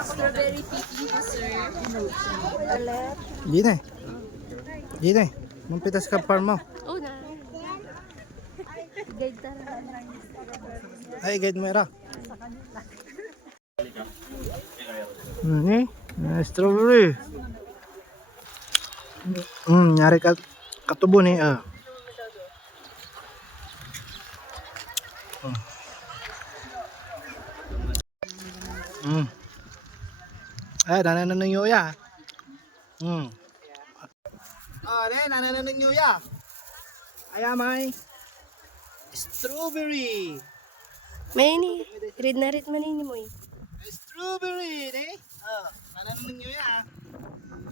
Strawberry picking po, sir. Gina. Gina. Mampitas ka farm mo. Oh, na. Guide tara. Ay, guide mo era. Strawberry. Nyari ka katubo ni. Nananong yoya. Nananong yoya. May strawberry. May ni. Read na read man ni mo eh. Strawberry, nananong yoya.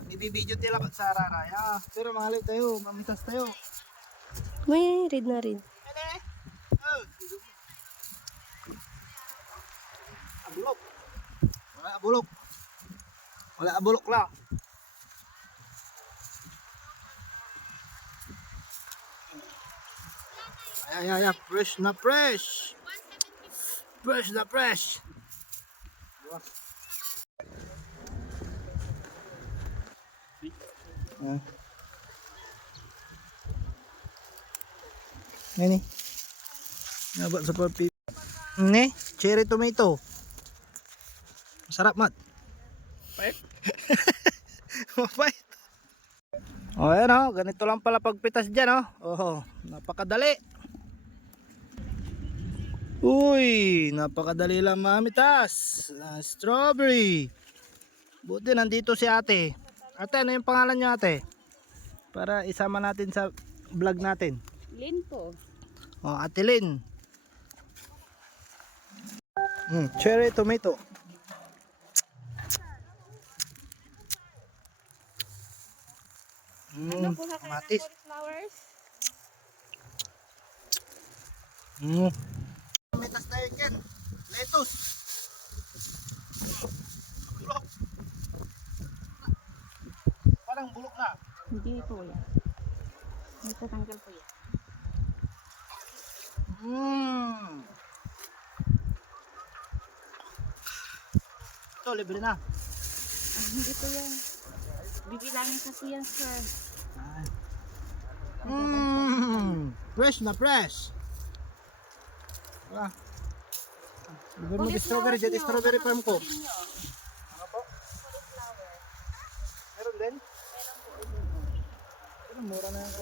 Ibibidyo tila sa raraya. Pero mahalit tayo, mamitas tayo. May read na read. Abulok. Wala abulok. Wala abulok lang. Ay, fresh na fresh. Fresh na fresh. Ini. Nabot sa papi. Ni, cherry tomato. Masarap, Mat. Pait. Mapait. Ayan ganito lang pala pagpitas dyan napakadali. Uy, napakadali lang mamitas. Strawberry. Buti nandito si ate. Ate, ano yung pangalan niyo, ate? Para isama natin sa vlog natin. Lin po. Ate Lin. Cherry tomato. Matis. Flowers. Mitas tayo ken. Lettuce. Bulok. Parang bulok na. Hindi po yan. May tatanggal po yan. Ito, libre na. Hindi po yan. Bibilangin kasi yan, sir. Fresh na fresh. Libre mo strawberry dyan, strawberry farm ko. Ano po? Meron din? Meron po. Mura na yung